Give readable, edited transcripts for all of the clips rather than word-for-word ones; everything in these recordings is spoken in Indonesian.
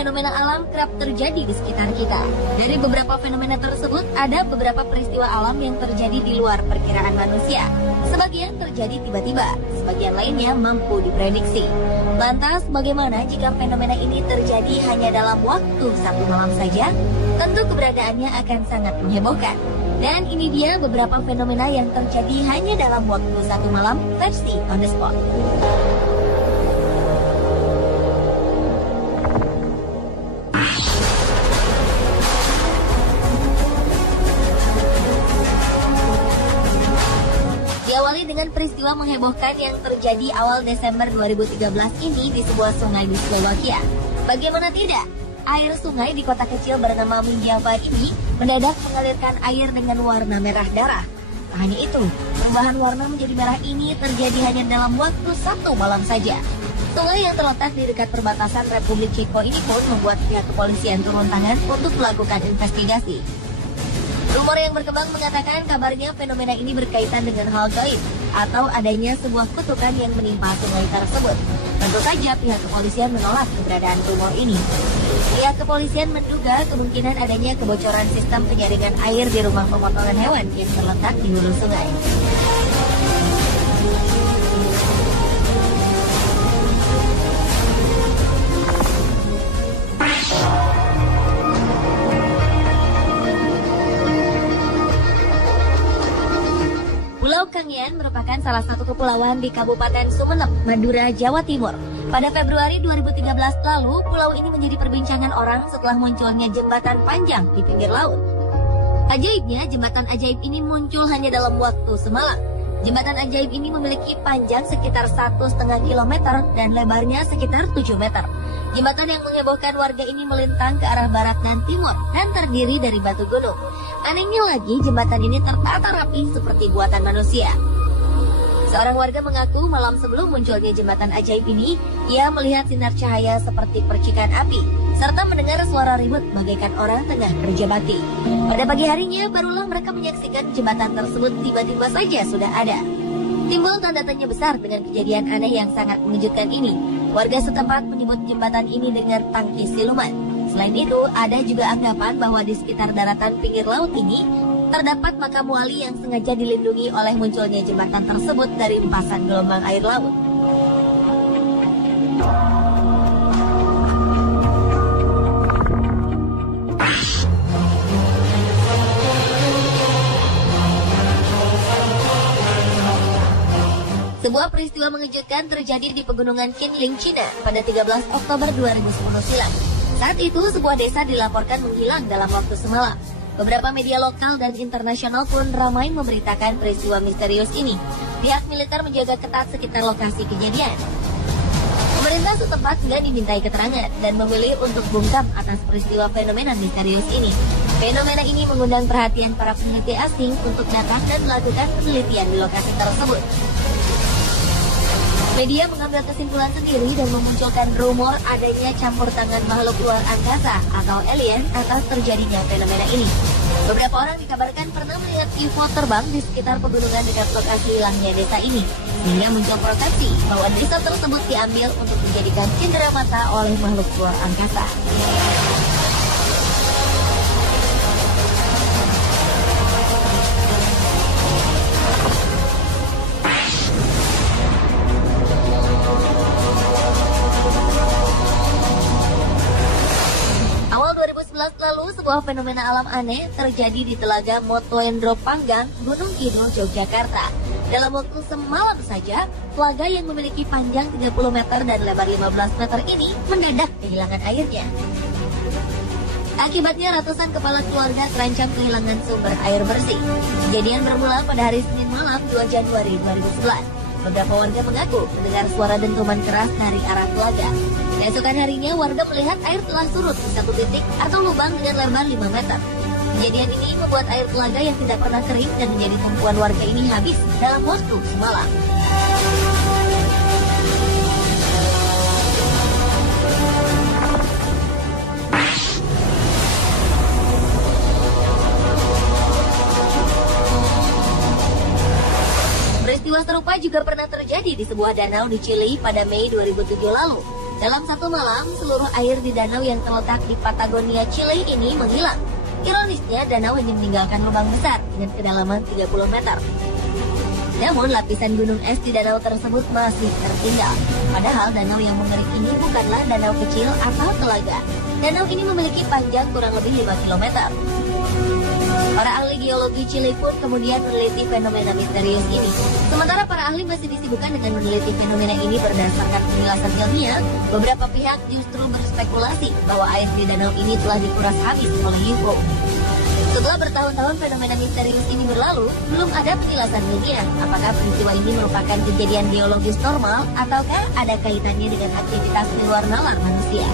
fenomena alam kerap terjadi di sekitar kita. Dari beberapa fenomena tersebut, ada beberapa peristiwa alam yang terjadi di luar perkiraan manusia. Sebagian terjadi tiba-tiba, sebagian lainnya mampu diprediksi. Lantas, bagaimana jika fenomena ini terjadi hanya dalam waktu satu malam saja? Tentu keberadaannya akan sangat menghebohkan. Dan ini dia beberapa fenomena yang terjadi hanya dalam waktu satu malam versi on the spot. Diawali dengan peristiwa menghebohkan yang terjadi awal Desember 2013 ini di sebuah sungai di Slovakia. Bagaimana tidak? Air sungai di kota kecil bernama Mijava ini mendadak mengalirkan air dengan warna merah darah. Tak hanya itu, perubahan warna menjadi merah ini terjadi hanya dalam waktu satu malam saja. Sungai yang terletak di dekat perbatasan Republik Ceko ini pun membuat pihak kepolisian turun tangan untuk melakukan investigasi. Rumor yang berkembang mengatakan kabarnya fenomena ini berkaitan dengan hal gaib atau adanya sebuah kutukan yang menimpa sungai tersebut. Tentu saja pihak kepolisian menolak keberadaan rumor ini. Pihak kepolisian menduga kemungkinan adanya kebocoran sistem penyaringan air di rumah pemotongan hewan yang terletak di hulu sungai. Pulau Kangean merupakan salah satu kepulauan di Kabupaten Sumeneb, Madura, Jawa Timur. Pada Februari 2013 lalu, pulau ini menjadi perbincangan orang setelah munculnya jembatan panjang di pinggir laut. Ajaibnya, jembatan ajaib ini muncul hanya dalam waktu semalam. Jembatan ajaib ini memiliki panjang sekitar 1,5 kilometer dan lebarnya sekitar 7 meter. Jembatan yang menghebohkan warga ini melintang ke arah barat dan timur dan terdiri dari batu gunung. Anehnya lagi, jembatan ini tertata rapi seperti buatan manusia. Seorang warga mengaku malam sebelum munculnya jembatan ajaib ini, ia melihat sinar cahaya seperti percikan api, serta mendengar suara ribut bagaikan orang tengah kerja bakti. Pada pagi harinya, barulah mereka menyaksikan jembatan tersebut tiba-tiba saja sudah ada. Timbul tanda tanya besar dengan kejadian aneh yang sangat mengejutkan ini. Warga setempat menyebut jembatan ini dengan tangki siluman. Selain itu, ada juga anggapan bahwa di sekitar daratan pinggir laut ini terdapat makam wali yang sengaja dilindungi oleh munculnya jembatan tersebut dari empasan gelombang air laut. Sebuah peristiwa mengejutkan terjadi di pegunungan Qinling, Cina pada 13 Oktober 2010 silam. Saat itu, sebuah desa dilaporkan menghilang dalam waktu semalam. Beberapa media lokal dan internasional pun ramai memberitakan peristiwa misterius ini. Pihak militer menjaga ketat sekitar lokasi kejadian. Pemerintah setempat tidak dimintai keterangan dan memilih untuk bungkam atas peristiwa fenomena misterius ini. Fenomena ini mengundang perhatian para peneliti asing untuk datang dan melakukan penelitian di lokasi tersebut. Media mengambil kesimpulan sendiri dan memunculkan rumor adanya campur tangan makhluk luar angkasa atau alien atas terjadinya fenomena ini. Beberapa orang dikabarkan pernah melihat UFO terbang di sekitar pegunungan dekat lokasi hilangnya desa ini, sehingga muncul persepsi bahwa desa tersebut diambil untuk dijadikan cindera mata oleh makhluk luar angkasa. Lalu, sebuah fenomena alam aneh terjadi di Telaga Motoendro Panggang, Gunung Kidul, Yogyakarta. Dalam waktu semalam saja, telaga yang memiliki panjang 30 meter dan lebar 15 meter ini mendadak kehilangan airnya. Akibatnya ratusan kepala keluarga terancam kehilangan sumber air bersih. Kejadian bermula pada hari Senin malam 2 Januari 2011. Beberapa warga mengaku mendengar suara dentuman keras dari arah telaga. Keesokan harinya, warga melihat air telah surut di satu titik atau lubang dengan lebar 5 meter. Kejadian ini membuat air telaga yang tidak pernah kering dan menjadi tumpuan warga ini habis dalam waktu semalam. Peristiwa serupa juga pernah terjadi di sebuah danau di Chili pada Mei 2007 lalu. Dalam satu malam, seluruh air di danau yang terletak di Patagonia, Chile ini menghilang. Ironisnya, danau hanya meninggalkan lubang besar dengan kedalaman 30 meter. Namun, lapisan gunung es di danau tersebut masih tertinggal. Padahal, danau yang mengering ini bukanlah danau kecil atau telaga. Danau ini memiliki panjang kurang lebih 5 km. Para ahli geologi Chile pun kemudian meneliti fenomena misterius ini. Sementara para ahli masih disibukkan dengan meneliti fenomena ini berdasarkan penjelasan ilmiah, beberapa pihak justru berspekulasi bahwa air di danau ini telah dikuras habis oleh UFO. Setelah bertahun-tahun fenomena misterius ini berlalu, belum ada penjelasan ilmiah apakah peristiwa ini merupakan kejadian geologis normal ataukah ada kaitannya dengan aktivitas di luar nalar manusia.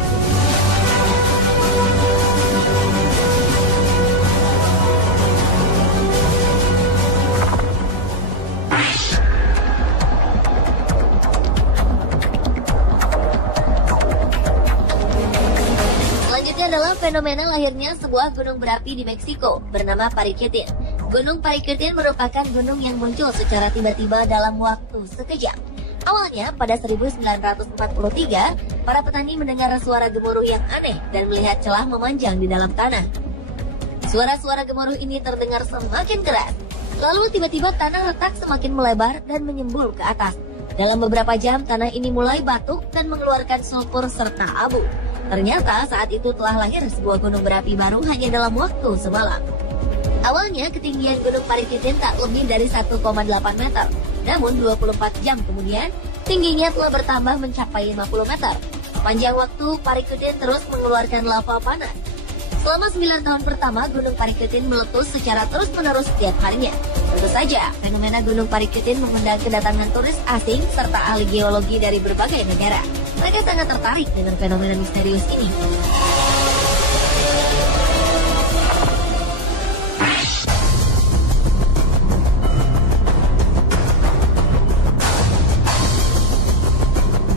Adalah fenomena lahirnya sebuah gunung berapi di Meksiko bernama Paricutin. Gunung Paricutin merupakan gunung yang muncul secara tiba-tiba dalam waktu sekejap. Awalnya pada 1943, para petani mendengar suara gemuruh yang aneh dan melihat celah memanjang di dalam tanah. Suara-suara gemuruh ini terdengar semakin keras. Lalu tiba-tiba tanah retak semakin melebar dan menyembul ke atas. Dalam beberapa jam tanah ini mulai batuk dan mengeluarkan sulfur serta abu. Ternyata saat itu telah lahir sebuah gunung berapi baru hanya dalam waktu semalam. Awalnya ketinggian gunung Paricutin tak lebih dari 1,8 meter. Namun 24 jam kemudian tingginya telah bertambah mencapai 50 meter. Sepanjang waktu Paricutin terus mengeluarkan lava panas. Selama 9 tahun pertama gunung Paricutin meletus secara terus-menerus setiap harinya. Tentu saja fenomena gunung Paricutin mengundang kedatangan turis asing serta ahli geologi dari berbagai negara. Mereka sangat tertarik dengan fenomena misterius ini.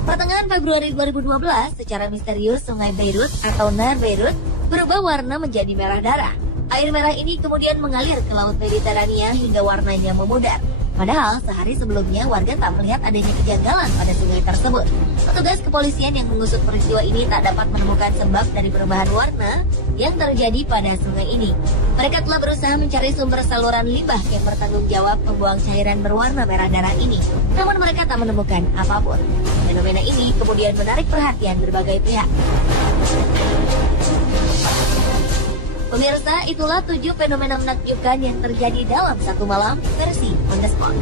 Pertengahan Februari 2012, secara misterius sungai Beirut atau Nahar Beirut berubah warna menjadi merah darah. Air merah ini kemudian mengalir ke Laut Mediterania hingga warnanya memudar. Padahal sehari sebelumnya warga tak melihat adanya kejanggalan pada sungai tersebut. Petugas kepolisian yang mengusut peristiwa ini tak dapat menemukan sebab dari perubahan warna yang terjadi pada sungai ini. Mereka telah berusaha mencari sumber saluran limbah yang bertanggung jawab membuang cairan berwarna merah darah ini. Namun mereka tak menemukan apapun. Fenomena ini kemudian menarik perhatian berbagai pihak. Pemirsa, itulah 7 fenomena menakjubkan yang terjadi dalam satu malam versi On The Spot.